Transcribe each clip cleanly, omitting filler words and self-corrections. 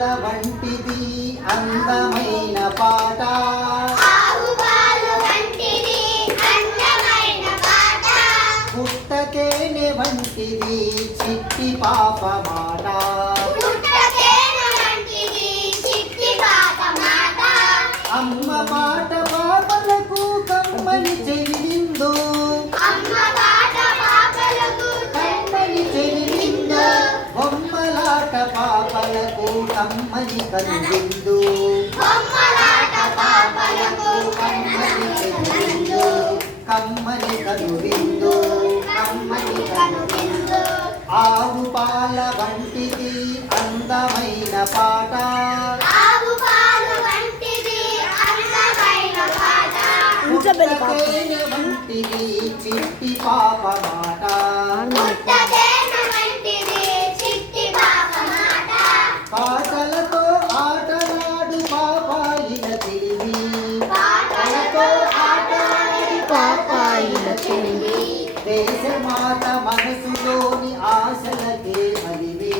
వంటిది అందమైన పాట పుట్టతేనె వంటిది చిట్టి పాప మాట అమ్మ మాట పాపలకు కమ్మని చెల్లిందో బొమ్మలాట పాపలకు కమ్మని కనువిందు కమ్మని కనువిందు ఆవు పాల వంటిది అందమైన పాట వంటిది చిట్టి పాప మాట పాటలతో ఆటలాడు పాపాయిల తెలివి దేశమాత మనసులోని ఆశలకే మలివి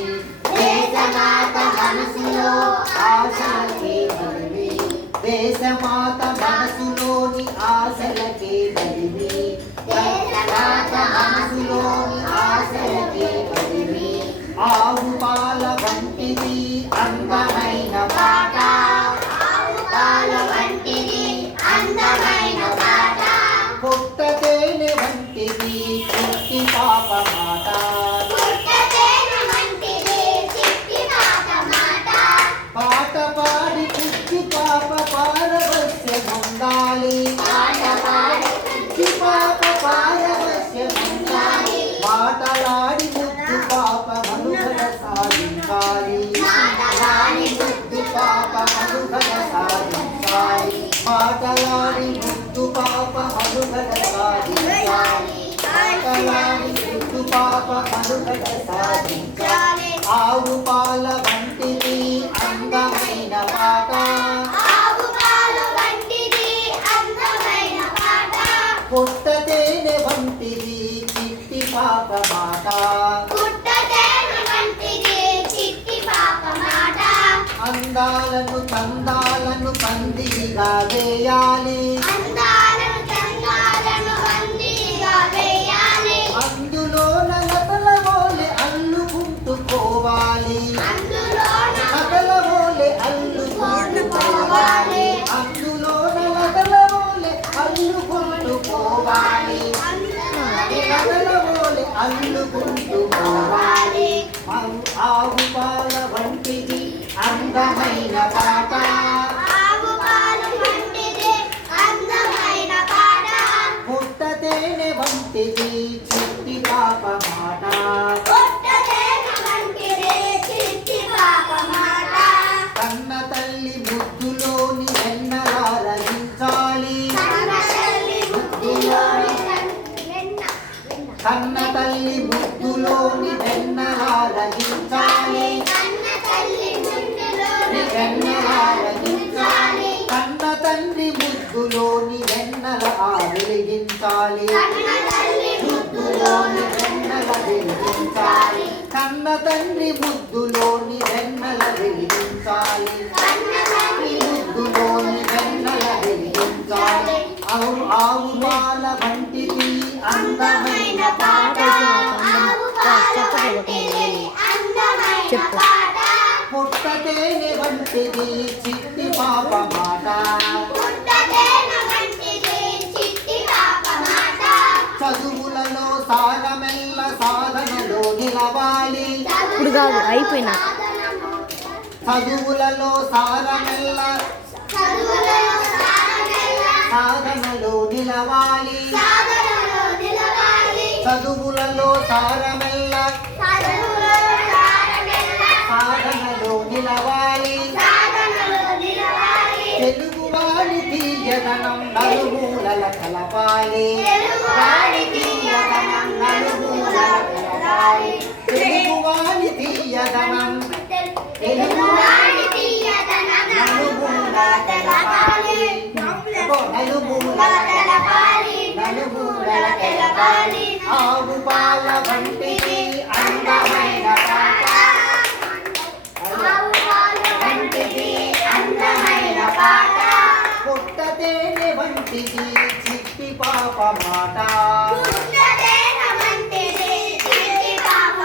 దేశమాత మనసులోని ఆశలకే మలివి ఆవు పాల వంటిది అందమైన పాట పుట్టతేనె వంటిది చిట్టి పాప మాట పాట పాడి పుట్టి పాప పారవస్యముండాలి మాటలాడి ముద్దు పాప మనుగడ సాధించాలి మాటలాడి ముద్దు పాప మనుగడ సాధించాలి ఆవు పాల వంటిది అందమైన పాట పుట్టతేనె వంటిది చిట్టి పాప మాట అందాలను చందాలను పందిగా వేయాలి అందులో నలతల వోలె అల్లుకుంటుకోవాలి నలతల వోలె అల్లుకుంటుకోవాలి అందులో నలతల వోలె అల్లుకుంటుకోవాలి నలతల వోలె అల్లుకుంటుకోవాలి ఆవు పాల వంటిది అందమైన పాట పుట్టతేనె వంటిది చిట్టి పాప మాట కన్న తల్లి ముద్దులోని వెన్నలారగించాలి కన్న తల్లి ముద్దులోని వెన్నలారగించాలి కన్న తండ్రి ముద్దులోని వెన్నెల వెలిగించాలి కన్న తండ్రి ముద్దులోని వెన్నెల వెలిగించాలి ఆవు పాల వంటిది అందమైన పాట పుట్టతేనె వంటిది చిట్టి పాప మాట చదువులలో సారమెల్ల సాధనలో నిలవాలి ఇప్పుడు కాదు అయిపోయినా చదువులలో సారమెల్ల సాధనలో నిలవాలి చదువులలో సారమెల్ల సాధనలో నిలవాలి తెలుగువాడి తీయదనం నలుమూలల కలపాలి తెలుగువాడి తీయదనం నలుమూలల కలపాలి ఆవు పాల వంటిది అందమైన పాట వంటిది చిట్టి పాప మాట